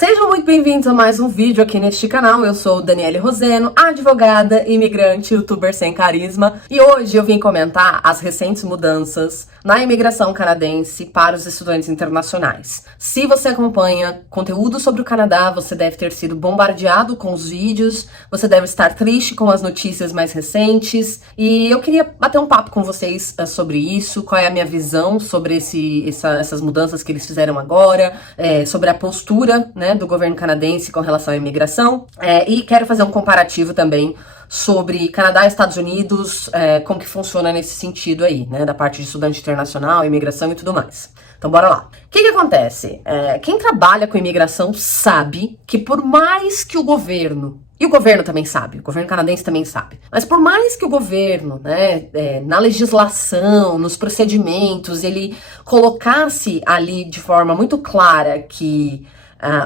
Sejam muito bem-vindos a mais um vídeo aqui neste canal. Eu sou Daniele Roseno, advogada, imigrante, youtuber sem carisma. E hoje eu vim comentar as recentes mudanças na imigração canadense para os estudantes internacionais. Se você acompanha conteúdo sobre o Canadá, você deve ter sido bombardeado com os vídeos, você deve estar triste com as notícias mais recentes. E eu queria bater um papo com vocês sobre isso, qual é a minha visão sobre essas mudanças que eles fizeram agora, sobre a postura, né, do governo canadense com relação à imigração, e quero fazer um comparativo também sobre Canadá e Estados Unidos, como que funciona nesse sentido aí, né, da parte de estudante internacional, imigração e tudo mais. Então bora lá. O que acontece? Quem trabalha com imigração sabe que por mais que o governo, e o governo também sabe, o governo canadense também sabe, mas por mais que o governo, né, na legislação, nos procedimentos, ele colocasse ali de forma muito clara que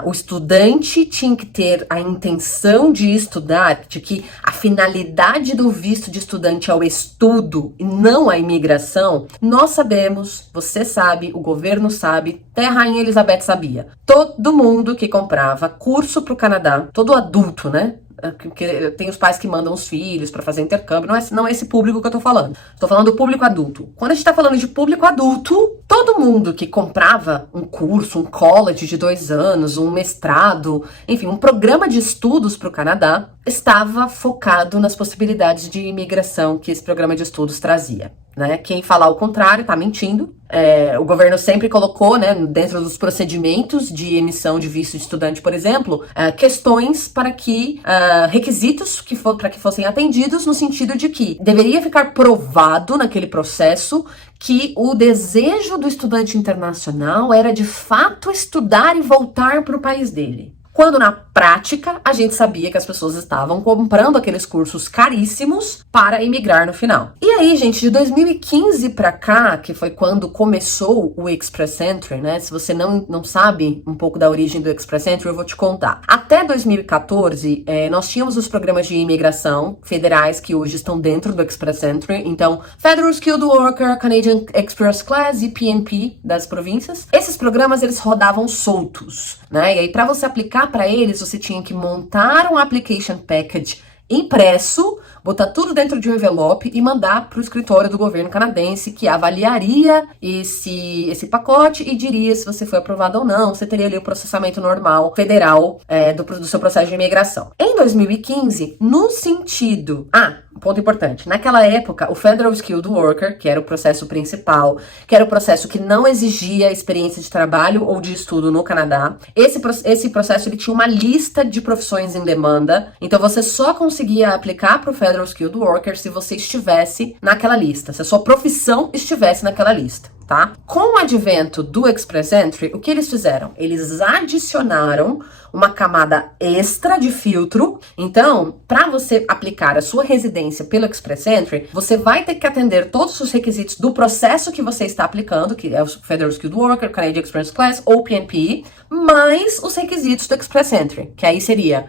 o estudante tinha que ter a intenção de estudar, de que a finalidade do visto de estudante é o estudo e não a imigração, nós sabemos, você sabe, o governo sabe, até a Rainha Elizabeth sabia. Todo mundo que comprava curso para o Canadá, todo adulto, né? Porque tem os pais que mandam os filhos para fazer intercâmbio, não é esse público que eu tô falando. Tô falando do público adulto. Quando a gente tá falando de público adulto, todo mundo que comprava um curso, um college de 2 anos, um mestrado, enfim, um programa de estudos para o Canadá, estava focado nas possibilidades de imigração que esse programa de estudos trazia, né? Quem falar o contrário tá mentindo. O governo sempre colocou, né, dentro dos procedimentos de emissão de visto de estudante, por exemplo, questões para que, requisitos para que fossem atendidos, no sentido de que deveria ficar provado naquele processo que o desejo do estudante internacional era de fato estudar e voltar para o país dele. Quando na prática a gente sabia que as pessoas estavam comprando aqueles cursos caríssimos para imigrar no final. E aí, gente, de 2015 para cá, que foi quando começou o Express Entry, né? Se você não sabe um pouco da origem do Express Entry, eu vou te contar. Até 2014, nós tínhamos os programas de imigração federais que hoje estão dentro do Express Entry. Então, Federal Skilled Worker, Canadian Express Class e PNP das províncias. Esses programas, eles rodavam soltos, né? E aí, para você aplicar para eles, você tinha que montar um application package impresso, botar tudo dentro de um envelope e mandar para o escritório do governo canadense, que avaliaria esse pacote e diria se você foi aprovado ou não. Você teria ali o processamento normal federal do seu processo de imigração. Em 2015, no sentido... ponto importante. Naquela época, o Federal Skilled Worker, que era o processo principal, que era o processo que não exigia experiência de trabalho ou de estudo no Canadá, esse processo ele tinha uma lista de profissões em demanda, então você só conseguia aplicar para o Federal Skilled Worker se você estivesse naquela lista, se a sua profissão estivesse naquela lista, tá? Com o advento do Express Entry, o que eles fizeram? Eles adicionaram uma camada extra de filtro. Então, para você aplicar a sua residência pelo Express Entry, você vai ter que atender todos os requisitos do processo que você está aplicando, que é o Federal Skilled Worker, Canadian Express Class ou PNP, mais os requisitos do Express Entry, que aí seria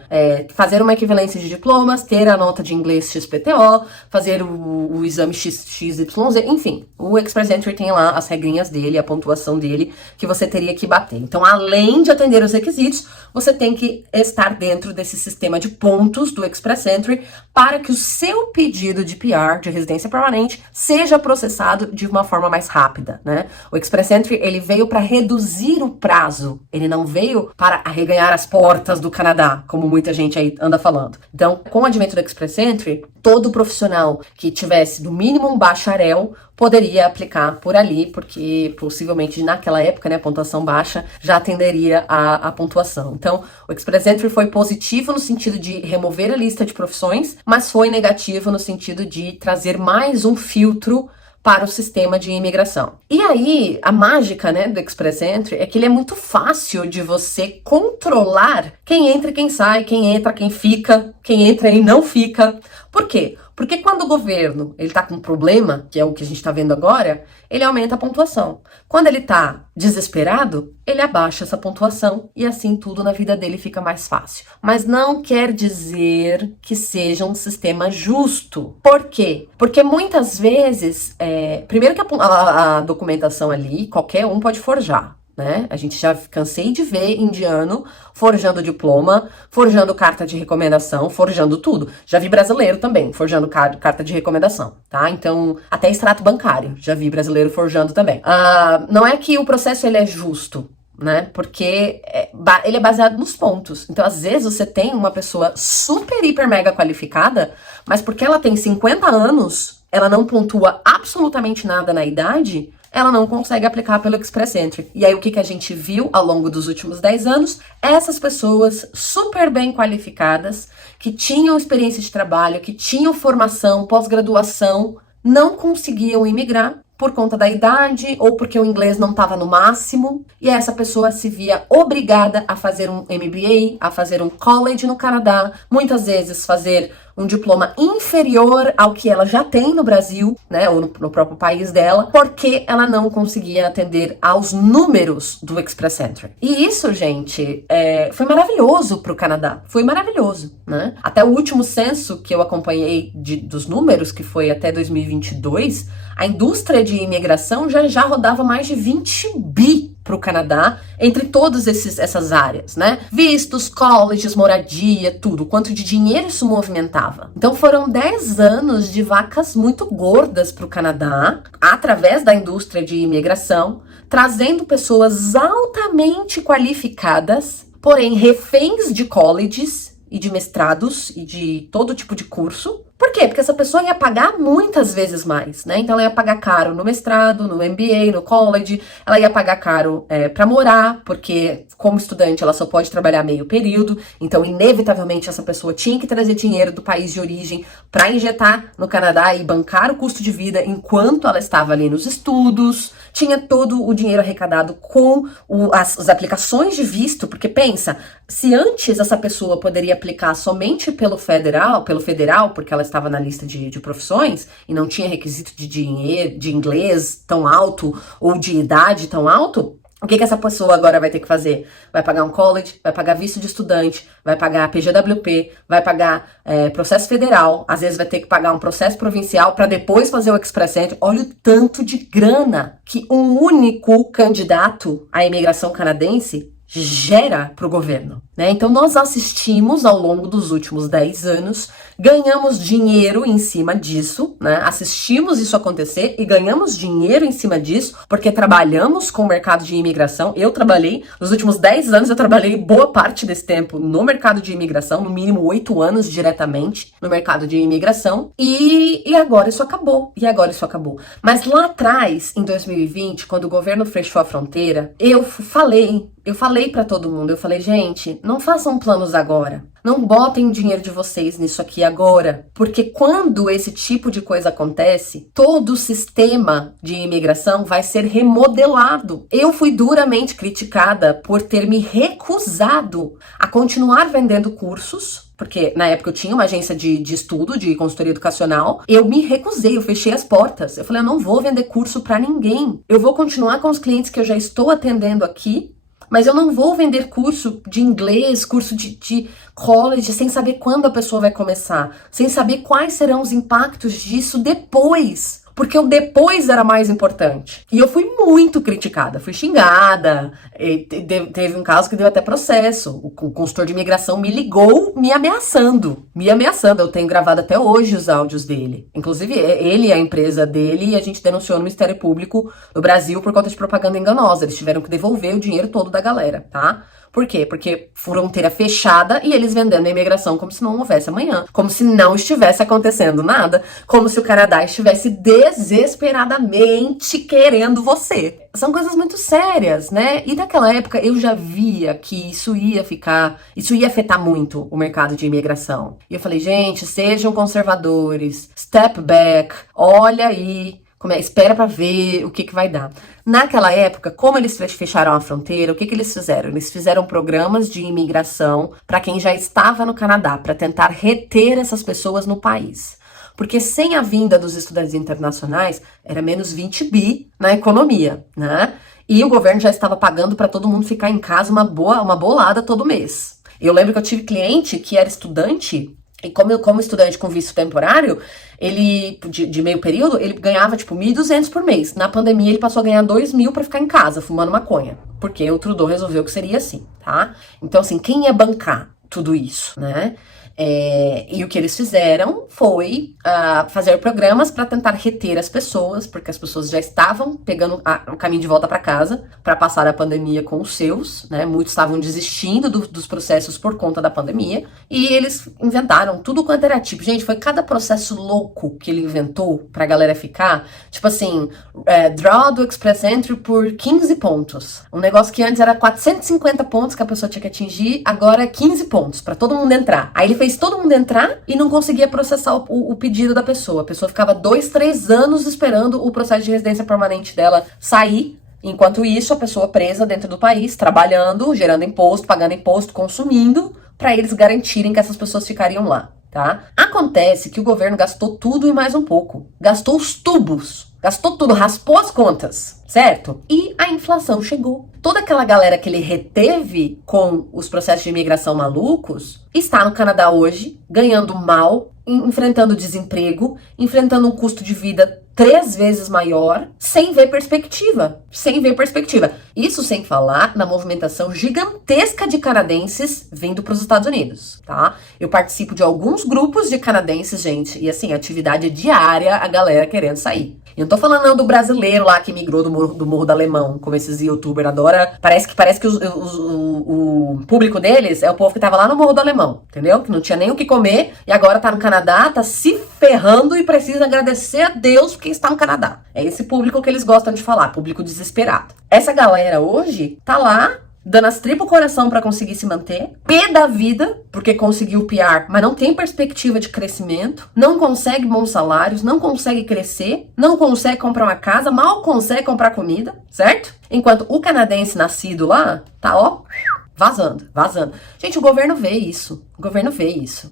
fazer uma equivalência de diplomas, ter a nota de inglês XPTO, fazer o exame XYZ, enfim, o Express Entry tem lá as regrinhas dele, a pontuação dele, que você teria que bater. Então, além de atender os requisitos, você tem que estar dentro desse sistema de pontos do Express Entry para que o seu pedido de PR, de residência permanente, seja processado de uma forma mais rápida, né? O Express Entry, ele veio para reduzir o prazo, ele não veio para arreganhar as portas do Canadá, como muita gente aí anda falando. Então, com o advento do Express Entry, todo profissional que tivesse no mínimo um bacharel poderia aplicar por ali, porque possivelmente naquela época, né, a pontuação baixa já atenderia a pontuação. Então, o Express Entry foi positivo no sentido de remover a lista de profissões, mas foi negativo no sentido de trazer mais um filtro para o sistema de imigração. E aí, a mágica, né, do Express Entry é que ele é muito fácil de você controlar quem entra e quem sai, quem entra, quem fica, quem entra e não fica. Por quê? Porque quando o governo ele tá com um problema, que é o que a gente tá vendo agora, ele aumenta a pontuação. Quando ele tá desesperado, ele abaixa essa pontuação e assim tudo na vida dele fica mais fácil. Mas não quer dizer que seja um sistema justo. Por quê? Porque muitas vezes, primeiro que a documentação ali, qualquer um pode forjar. né? A gente já cansei de ver indiano forjando diploma, forjando carta de recomendação, forjando tudo. Já vi brasileiro também forjando carta de recomendação, tá? Então, até extrato bancário, já vi brasileiro forjando também. Não é que o processo ele é justo, né? Porque ele é baseado nos pontos. Então, às vezes, você tem uma pessoa super, hiper, mega qualificada, mas porque ela tem 50 anos, ela não pontua absolutamente nada na idade, ela não consegue aplicar pelo Express Entry. E aí, o que a gente viu ao longo dos últimos 10 anos? Essas pessoas super bem qualificadas, que tinham experiência de trabalho, que tinham formação, pós-graduação, não conseguiam imigrar por conta da idade ou porque o inglês não estava no máximo, e essa pessoa se via obrigada a fazer um MBA, a fazer um college no Canadá, muitas vezes fazer um diploma inferior ao que ela já tem no Brasil, né, ou no próprio país dela, porque ela não conseguia atender aos números do Express Entry. E isso, gente, foi maravilhoso para o Canadá, foi maravilhoso, né? Até o último censo que eu acompanhei dos números, que foi até 2022, a indústria de imigração já rodava mais de 20 bi para o Canadá, entre todas essas áreas, né? Vistos, colleges, moradia, tudo. Quanto de dinheiro isso movimentava. Então foram 10 anos de vacas muito gordas para o Canadá, através da indústria de imigração, trazendo pessoas altamente qualificadas, porém reféns de colleges e de mestrados e de todo tipo de curso. Por quê? Porque essa pessoa ia pagar muitas vezes mais, né? Então ela ia pagar caro no mestrado, no MBA, no college, ela ia pagar caro para morar, porque como estudante ela só pode trabalhar meio período, então inevitavelmente essa pessoa tinha que trazer dinheiro do país de origem para injetar no Canadá e bancar o custo de vida enquanto ela estava ali nos estudos. Tinha todo o dinheiro arrecadado com as aplicações de visto, porque pensa, se antes essa pessoa poderia aplicar somente pelo federal, porque ela estava na lista de profissões e não tinha requisito de inglês tão alto ou de idade tão alto, o que essa pessoa agora vai ter que fazer? Vai pagar um college, vai pagar visto de estudante, vai pagar PGWP, vai pagar processo federal, às vezes vai ter que pagar um processo provincial para depois fazer o Express Entry. Olha o tanto de grana que um único candidato à imigração canadense gera para o governo, né? Então nós assistimos ao longo dos últimos 10 anos, ganhamos dinheiro em cima disso, né? Assistimos isso acontecer e ganhamos dinheiro em cima disso, porque trabalhamos com o mercado de imigração. Eu trabalhei, nos últimos 10 anos eu trabalhei boa parte desse tempo no mercado de imigração, no mínimo 8 anos diretamente no mercado de imigração, e agora isso acabou, Mas lá atrás, em 2020, quando o governo fechou a fronteira, eu falei pra todo mundo, eu falei, gente, não façam planos agora. Não botem o dinheiro de vocês nisso aqui agora. Porque quando esse tipo de coisa acontece, todo o sistema de imigração vai ser remodelado. Eu fui duramente criticada por ter me recusado a continuar vendendo cursos, porque na época eu tinha uma agência de estudo, de consultoria educacional. Eu me recusei, eu fechei as portas. Eu falei, eu não vou vender curso pra ninguém. Eu vou continuar com os clientes que eu já estou atendendo aqui, mas eu não vou vender curso de inglês, curso de college, sem saber quando a pessoa vai começar, sem saber quais serão os impactos disso depois. Porque o depois era mais importante. E eu fui muito criticada, fui xingada. Teve um caso que deu até processo. O consultor de imigração me ligou me ameaçando. Eu tenho gravado até hoje os áudios dele. Inclusive, ele e a empresa dele, a gente denunciou no Ministério Público do Brasil por conta de propaganda enganosa. Eles tiveram que devolver o dinheiro todo da galera, tá? Por quê? Porque fronteira fechada e eles vendendo a imigração como se não houvesse amanhã. Como se não estivesse acontecendo nada. Como se o Canadá estivesse desesperadamente querendo você. São coisas muito sérias, né? E naquela época eu já via que isso ia afetar muito o mercado de imigração. E eu falei, gente, sejam conservadores, step back, olha aí. Espera pra ver o que vai dar. Naquela época, como eles fecharam a fronteira, o que eles fizeram? Eles fizeram programas de imigração para quem já estava no Canadá, para tentar reter essas pessoas no país. Porque sem a vinda dos estudantes internacionais, era menos 20 bi na economia, né? E o governo já estava pagando para todo mundo ficar em casa uma bolada todo mês. Eu lembro que eu tive cliente que era estudante E como estudante com visto temporário, ele, de meio período, ele ganhava, tipo, 1.200 por mês. Na pandemia, ele passou a ganhar 2.000 pra ficar em casa, fumando maconha. Porque o Trudeau resolveu que seria assim, tá? Então, assim, quem ia bancar tudo isso, né? E o que eles fizeram foi fazer programas para tentar reter as pessoas, porque as pessoas já estavam pegando o caminho de volta para casa para passar a pandemia com os seus, né? Muitos estavam desistindo dos processos por conta da pandemia, e eles inventaram tudo quanto era tipo. Gente, foi cada processo louco que ele inventou pra galera ficar, tipo assim, draw do Express Entry por 15 pontos. Um negócio que antes era 450 pontos que a pessoa tinha que atingir, agora é 15 pontos para todo mundo entrar. Aí ele fez todo mundo entrar e não conseguia processar o pedido da pessoa. A pessoa ficava 2, 3 anos esperando o processo de residência permanente dela sair. Enquanto isso, a pessoa presa dentro do país, trabalhando, gerando imposto, pagando imposto, consumindo, para eles garantirem que essas pessoas ficariam lá, tá? Acontece que o governo gastou tudo e mais um pouco. Gastou os tubos. Gastou tudo, raspou as contas, certo? E a inflação chegou. Toda aquela galera que ele reteve com os processos de imigração malucos está no Canadá hoje, ganhando mal, enfrentando desemprego, enfrentando um custo de vida 3 vezes maior, sem ver perspectiva. Sem ver perspectiva. Isso sem falar na movimentação gigantesca de canadenses vindo para os Estados Unidos, tá? Eu participo de alguns grupos de canadenses, gente, e assim, atividade diária, a galera querendo sair. Eu não tô falando não do brasileiro lá que migrou do Morro do Alemão, como esses youtubers adora. Parece que o público deles é o povo que tava lá no Morro do Alemão, entendeu? Que não tinha nem o que comer e agora tá no Canadá, tá se ferrando e precisa agradecer a Deus porque está no Canadá. É esse público que eles gostam de falar, público desesperado. Essa galera hoje tá lá dando as tripas coração pra conseguir se manter, pé da vida, porque conseguiu PR, mas não tem perspectiva de crescimento, não consegue bons salários, não consegue crescer, não consegue comprar uma casa, mal consegue comprar comida, certo? Enquanto o canadense nascido lá, tá ó, vazando. Gente, o governo vê isso.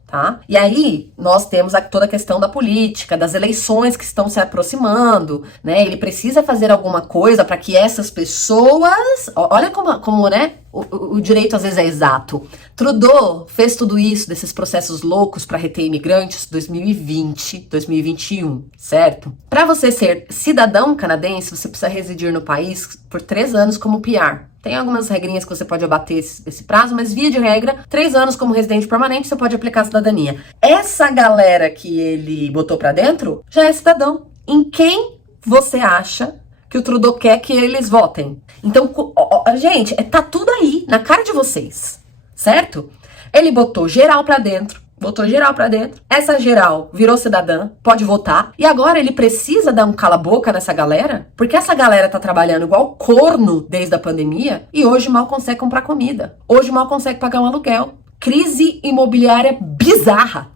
Tá? E aí, nós temos toda a questão da política, das eleições que estão se aproximando, né? Ele precisa fazer alguma coisa para que essas pessoas... Olha como né? O direito às vezes é exato. Trudeau fez tudo isso, desses processos loucos para reter imigrantes, 2020, 2021, certo? Para você ser cidadão canadense, você precisa residir no país por 3 anos como PR. Tem algumas regrinhas que você pode abater esse prazo, mas via de regra, 3 anos como residente permanente, você pode aplicar a cidadania. Essa galera que ele botou pra dentro já é cidadão. Em quem você acha que o Trudeau quer que eles votem? Então, gente, tá tudo aí, na cara de vocês, certo? Ele botou geral pra dentro. Essa geral virou cidadã, pode votar. E agora ele precisa dar um cala-boca nessa galera, porque essa galera tá trabalhando igual corno desde a pandemia e hoje mal consegue comprar comida. Hoje mal consegue pagar um aluguel. Crise imobiliária bizarra.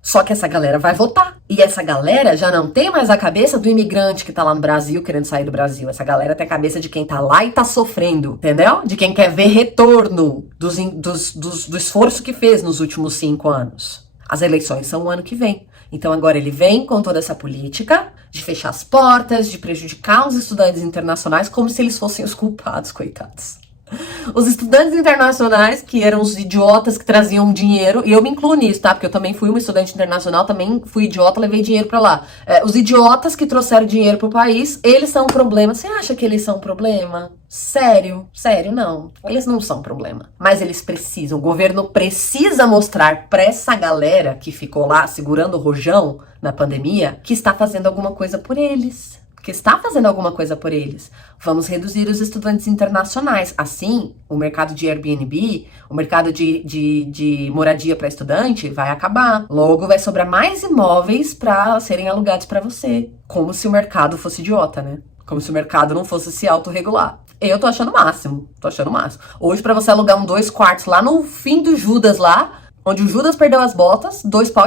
Só que essa galera vai votar. E essa galera já não tem mais a cabeça do imigrante que tá lá no Brasil querendo sair do Brasil. Essa galera tem a cabeça de quem tá lá e tá sofrendo, entendeu? De quem quer ver retorno do esforço que fez nos últimos 5 anos. As eleições são o ano que vem. Então agora ele vem com toda essa política de fechar as portas, de prejudicar os estudantes internacionais como se eles fossem os culpados, coitados. Os estudantes internacionais, que eram os idiotas que traziam dinheiro, e eu me incluo nisso, tá? Porque eu também fui uma estudante internacional, também fui idiota, levei dinheiro pra lá. Os idiotas que trouxeram dinheiro pro país, eles são um problema. Você acha que eles são um problema? Sério, não. Eles não são um problema. Mas eles precisam, o governo precisa mostrar pra essa galera que ficou lá segurando o rojão na pandemia, que está fazendo alguma coisa por eles. Vamos reduzir os estudantes internacionais. Assim, o mercado de Airbnb, o mercado de moradia para estudante vai acabar. Logo, vai sobrar mais imóveis para serem alugados para você. Como se o mercado fosse idiota, né? Como se o mercado não fosse se autorregular. Eu tô achando o máximo. Hoje, para você alugar um 2 quartos lá no fim do Judas lá, onde o Judas perdeu as botas, 2,5 pau.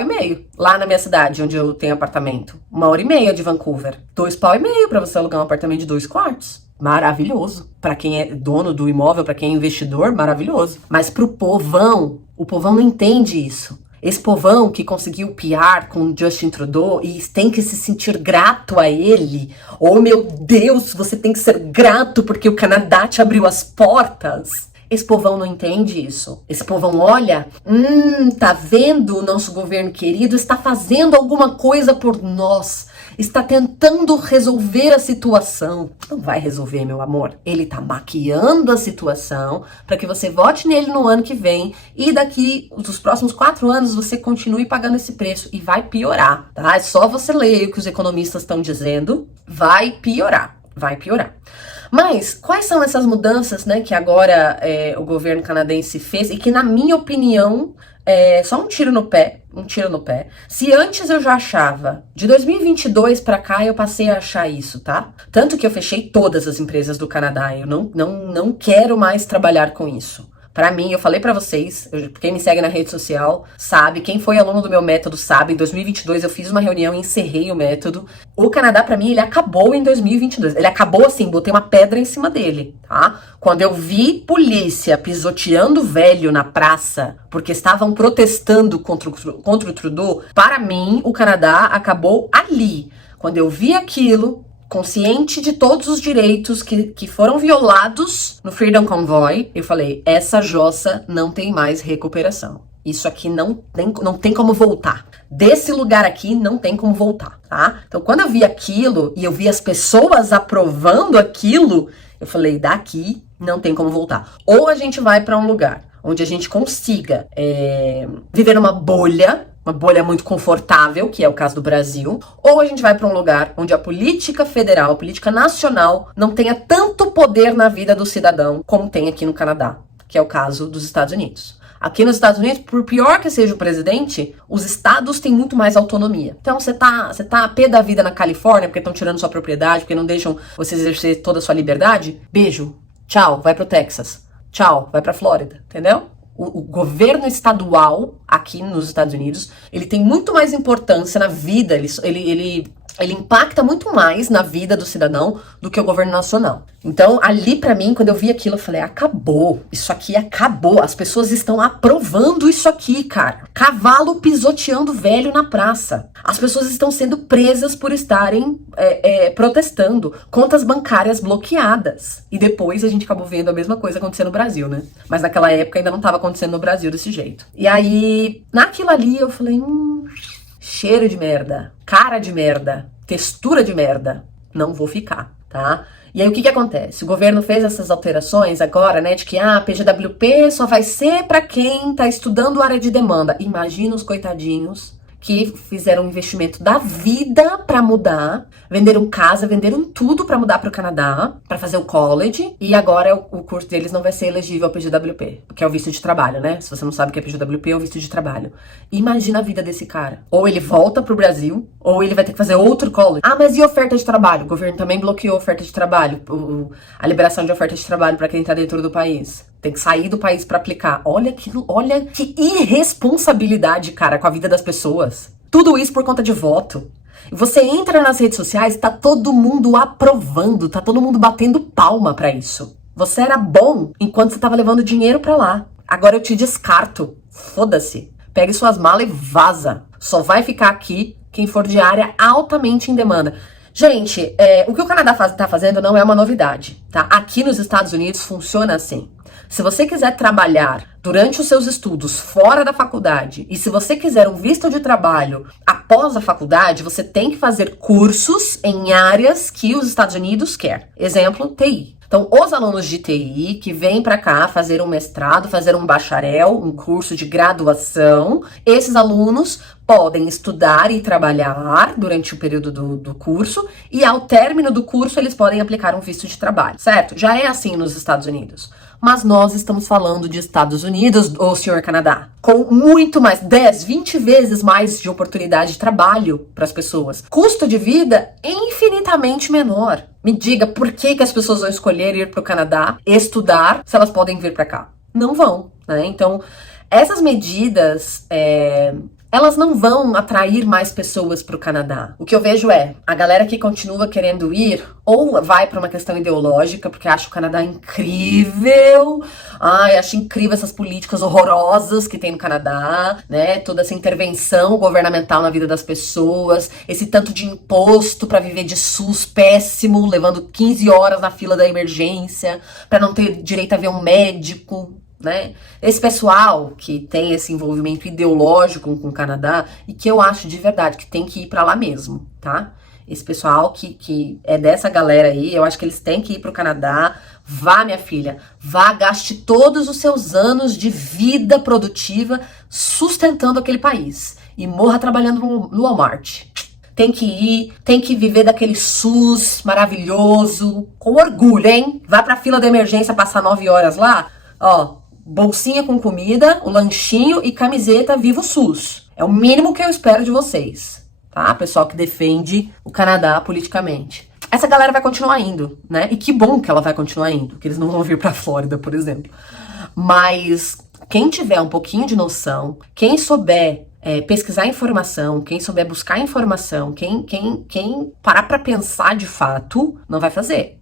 Lá na minha cidade, onde eu tenho apartamento. 1h30 de Vancouver. 2,5 pau pra você alugar um apartamento de 2 quartos. Maravilhoso. Pra quem é dono do imóvel, pra quem é investidor, maravilhoso. Mas pro povão, o povão não entende isso. Esse povão que conseguiu PR com Justin Trudeau e tem que se sentir grato a ele. Oh, meu Deus, você tem que ser grato porque o Canadá te abriu as portas. Esse povão não entende isso. Esse povão olha, tá vendo o nosso governo querido está fazendo alguma coisa por nós. Está tentando resolver a situação. Não vai resolver, meu amor. Ele tá maquiando a situação para que você vote nele no ano que vem e daqui dos próximos 4 anos você continue pagando esse preço e vai piorar, tá? É só você ler o que os economistas estão dizendo, vai piorar, vai piorar. Mas quais são essas mudanças, né, que agora o governo canadense fez e que, na minha opinião, é só um tiro no pé, um tiro no pé. Se antes eu já achava, de 2022 pra cá eu passei a achar isso, tá? Tanto que eu fechei todas as empresas do Canadá, eu não quero mais trabalhar com isso. Pra mim, eu falei pra vocês, quem me segue na rede social sabe, quem foi aluno do meu método sabe, em 2022 eu fiz uma reunião e encerrei o método. O Canadá, pra mim, ele acabou em 2022. Ele acabou assim, botei uma pedra em cima dele, tá? Quando eu vi polícia pisoteando velho na praça, porque estavam protestando contra o Trudeau, para mim, o Canadá acabou ali. Quando eu vi aquilo, consciente de todos os direitos que foram violados no Freedom Convoy, eu falei, essa jossa não tem mais recuperação. Isso aqui não tem como voltar. Desse lugar aqui não tem como voltar, tá? Então, quando eu vi aquilo e eu vi as pessoas aprovando aquilo, eu falei, daqui não tem como voltar. Ou a gente vai para um lugar onde a gente consiga viver numa bolha, uma bolha muito confortável, que é o caso do Brasil, ou a gente vai para um lugar onde a política federal, a política nacional, não tenha tanto poder na vida do cidadão como tem aqui no Canadá, que é o caso dos Estados Unidos. Aqui nos Estados Unidos, por pior que seja o presidente, os estados têm muito mais autonomia. Então, você tá a pé da vida na Califórnia, porque estão tirando sua propriedade, porque não deixam você exercer toda a sua liberdade, beijo, tchau, vai pro Texas, tchau, vai pra Flórida, entendeu? O governo estadual aqui nos Estados Unidos, ele tem muito mais importância na vida, ele impacta muito mais na vida do cidadão do que o governo nacional. Então, ali pra mim, quando eu vi aquilo, eu falei, acabou, isso aqui acabou, as pessoas estão aprovando isso aqui, cara. Cavalo pisoteando velho na praça. As pessoas estão sendo presas por estarem protestando, contas bancárias bloqueadas. E depois a gente acabou vendo a mesma coisa acontecer no Brasil, né? Mas naquela época ainda não estava acontecendo no Brasil desse jeito. E aí, naquilo ali, eu falei, cheiro de merda, cara de merda, textura de merda, não vou ficar, tá? E aí o que acontece? O governo fez essas alterações agora, né, de que a PGWP só vai ser para quem tá estudando área de demanda. Imagina os coitadinhos que fizeram um investimento da vida pra mudar, venderam casa, venderam tudo pra mudar pro Canadá, pra fazer o college, e agora o curso deles não vai ser elegível ao PGWP, que é o visto de trabalho, né? Se você não sabe o que é PGWP, é o visto de trabalho. Imagina a vida desse cara. Ou ele volta pro Brasil, ou ele vai ter que fazer outro college. Ah, mas e oferta de trabalho? O governo também bloqueou a oferta de trabalho, a liberação de oferta de trabalho pra quem tá dentro do país. Tem que sair do país pra aplicar. Olha que irresponsabilidade, cara, com a vida das pessoas. Tudo isso por conta de voto. Você entra nas redes sociais, tá todo mundo aprovando, tá todo mundo batendo palma pra isso. Você era bom enquanto você tava levando dinheiro pra lá. Agora eu te descarto. Foda-se. Pegue suas malas e vaza. Só vai ficar aqui quem for de área altamente em demanda. Gente, o que o Canadá tá fazendo não é uma novidade, tá? Aqui nos Estados Unidos funciona assim. Se você quiser trabalhar durante os seus estudos fora da faculdade e se você quiser um visto de trabalho após a faculdade, você tem que fazer cursos em áreas que os Estados Unidos quer. Exemplo, TI. Então, os alunos de TI que vêm para cá fazer um mestrado, fazer um bacharel, um curso de graduação, esses alunos podem estudar e trabalhar durante o período do curso e ao término do curso eles podem aplicar um visto de trabalho, certo? Já é assim nos Estados Unidos. Mas nós estamos falando de Estados Unidos, ou senhor Canadá, com muito mais, 10, 20 vezes mais de oportunidade de trabalho para as pessoas. Custo de vida infinitamente menor. Me diga por que as pessoas vão escolher ir para o Canadá estudar se elas podem vir para cá? Não vão, né? Então, essas medidas elas não vão atrair mais pessoas para o Canadá. O que eu vejo é, a galera que continua querendo ir, ou vai para uma questão ideológica, porque acha o Canadá incrível, ai, acho incrível essas políticas horrorosas que tem no Canadá, né, toda essa intervenção governamental na vida das pessoas, esse tanto de imposto para viver de SUS péssimo, levando 15 horas na fila da emergência, para não ter direito a ver um médico, né? Esse pessoal que tem esse envolvimento ideológico com o Canadá, e que eu acho de verdade que tem que ir pra lá mesmo, tá? Esse pessoal que é dessa galera aí, eu acho que eles têm que ir pro Canadá. Vá, minha filha, vá, gaste todos os seus anos de vida produtiva sustentando aquele país e morra trabalhando no Walmart. Tem que ir, tem que viver daquele SUS maravilhoso, com orgulho, hein? Vá pra fila da emergência passar 9 horas lá, ó, bolsinha com comida, o lanchinho e camiseta Viva o SUS. É o mínimo que eu espero de vocês, tá? Pessoal que defende o Canadá politicamente. Essa galera vai continuar indo, né? E que bom que ela vai continuar indo, que eles não vão vir pra Flórida, por exemplo. Mas quem tiver um pouquinho de noção, quem souber pesquisar informação, quem souber buscar informação, quem parar pra pensar de fato, não vai fazer.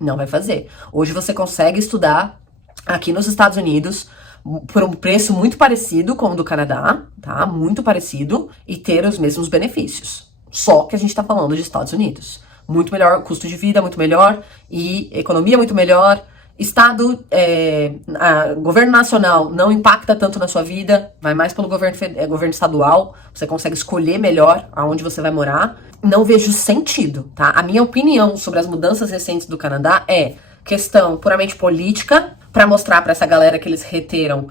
Não vai fazer. Hoje você consegue estudar aqui nos Estados Unidos por um preço muito parecido com o do Canadá, tá? Muito parecido, e ter os mesmos benefícios. Só que a gente tá falando de Estados Unidos. Muito melhor, custo de vida muito melhor, e economia muito melhor. Estado, governo nacional não impacta tanto na sua vida, vai mais pelo governo estadual, você consegue escolher melhor aonde você vai morar. Não vejo sentido, tá? A minha opinião sobre as mudanças recentes do Canadá é questão puramente política, para mostrar para essa galera que eles reteram,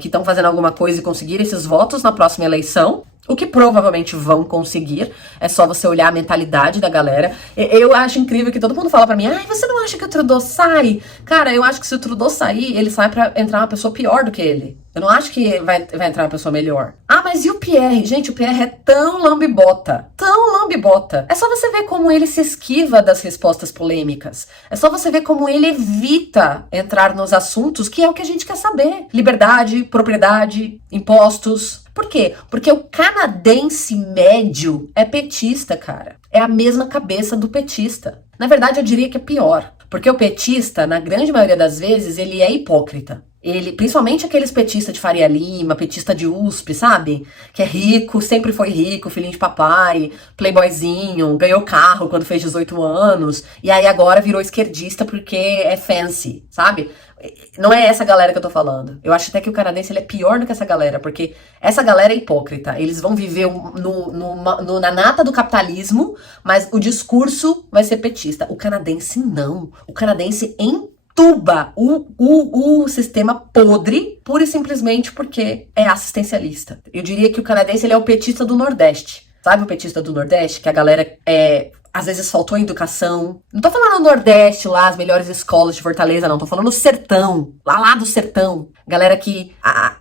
que estão fazendo alguma coisa e conseguir esses votos na próxima eleição. O que provavelmente vão conseguir, é só você olhar a mentalidade da galera. Eu acho incrível que todo mundo fala pra mim, ai, você não acha que o Trudeau sai? Cara, eu acho que se o Trudeau sair, ele sai pra entrar uma pessoa pior do que ele. Eu não acho que vai entrar uma pessoa melhor. Ah, mas e o Pierre? Gente, o Pierre é tão lambibota. Tão lambibota. É só você ver como ele se esquiva das respostas polêmicas. É só você ver como ele evita entrar nos assuntos que é o que a gente quer saber. Liberdade, propriedade, impostos. Por quê? Porque o canadense médio é petista, cara. É a mesma cabeça do petista. Na verdade, eu diria que é pior. Porque o petista, na grande maioria das vezes, ele é hipócrita. Ele, principalmente aqueles petistas de Faria Lima, petista de USP, sabe? Que é rico, sempre foi rico, filhinho de papai, playboyzinho, ganhou carro quando fez 18 anos, e aí agora virou esquerdista porque é fancy, sabe? Não é essa galera que eu tô falando. Eu acho até que o canadense ele é pior do que essa galera, porque essa galera é hipócrita. Eles vão viver na nata do capitalismo, mas o discurso vai ser petista. O canadense não. O canadense entuba o sistema podre, pura e simplesmente porque é assistencialista. Eu diria que o canadense ele é o petista do Nordeste. Sabe o petista do Nordeste? Que a galera às vezes faltou educação. Não tô falando Nordeste lá, as melhores escolas de Fortaleza, não. Tô falando sertão, lá do sertão. Galera que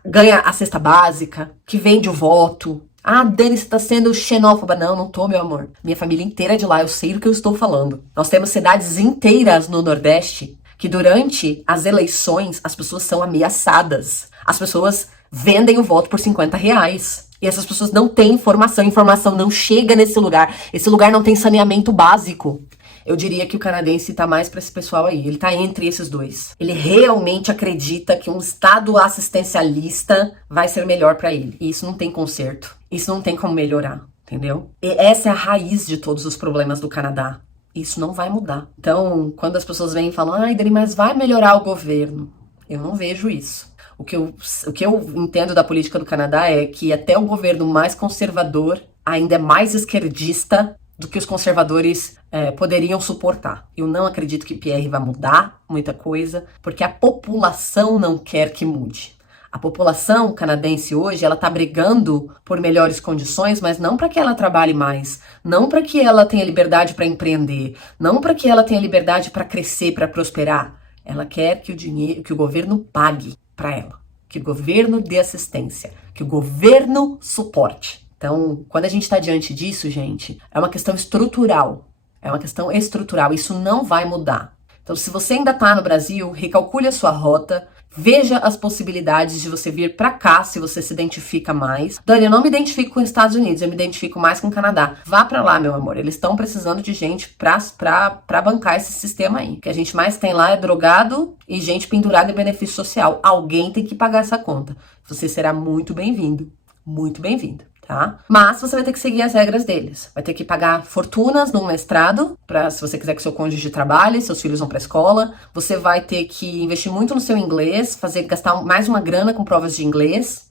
ganha a cesta básica, que vende o voto. Ah, Dani, você tá sendo xenófoba. Não tô, meu amor. Minha família inteira é de lá, eu sei do que eu estou falando. Nós temos cidades inteiras no Nordeste que durante as eleições as pessoas são ameaçadas. As pessoas vendem o voto por R$50. E essas pessoas não têm informação, a informação não chega nesse lugar. Esse lugar não tem saneamento básico. Eu diria que o canadense tá mais pra esse pessoal aí. Ele tá entre esses dois. Ele realmente acredita que um estado assistencialista vai ser melhor pra ele. E isso não tem conserto. Isso não tem como melhorar, entendeu? E essa é a raiz de todos os problemas do Canadá. Isso não vai mudar. Então, quando as pessoas vêm e falam, ai, Dani, mas vai melhorar o governo. Eu não vejo isso. O que eu entendo da política do Canadá é que até o governo mais conservador ainda é mais esquerdista do que os conservadores poderiam suportar. Eu não acredito que Pierre vai mudar muita coisa, porque a população não quer que mude. A população canadense hoje, ela tá brigando por melhores condições, mas não para que ela trabalhe mais, não para que ela tenha liberdade para empreender, não para que ela tenha liberdade para crescer, para prosperar. Ela quer que o governo pague para ela, que o governo dê assistência, que o governo suporte. Então, quando a gente está diante disso, gente, é uma questão estrutural. É uma questão estrutural. Isso não vai mudar. Então, se você ainda está no Brasil, recalcule a sua rota Veja as possibilidades de você vir pra cá, se você se identifica mais. Dani, eu não me identifico com os Estados Unidos, eu me identifico mais com o Canadá. Vá pra lá, meu amor. Eles estão precisando de gente pra bancar esse sistema aí. O que a gente mais tem lá é drogado e gente pendurada em benefício social. Alguém tem que pagar essa conta. Você será muito bem-vindo. Muito bem-vindo. Tá? Mas você vai ter que seguir as regras deles. Vai ter que pagar fortunas num mestrado, se você quiser que seu cônjuge trabalhe, seus filhos vão pra escola. Você vai ter que investir muito no seu inglês, gastar mais uma grana com provas de inglês,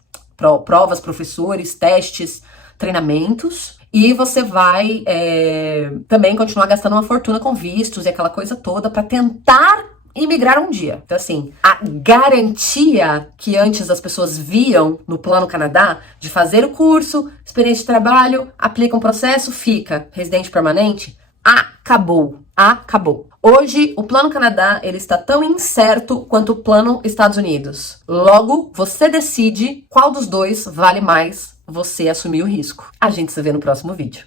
provas, professores, testes, treinamentos. E você vai também continuar gastando uma fortuna com vistos e aquela coisa toda para tentar imigrar um dia. Então, assim, a garantia que antes as pessoas viam no Plano Canadá de fazer o curso, experiência de trabalho, aplica um processo, fica residente permanente, acabou. Acabou. Hoje, o Plano Canadá, ele está tão incerto quanto o Plano Estados Unidos. Logo, você decide qual dos dois vale mais você assumir o risco. A gente se vê no próximo vídeo.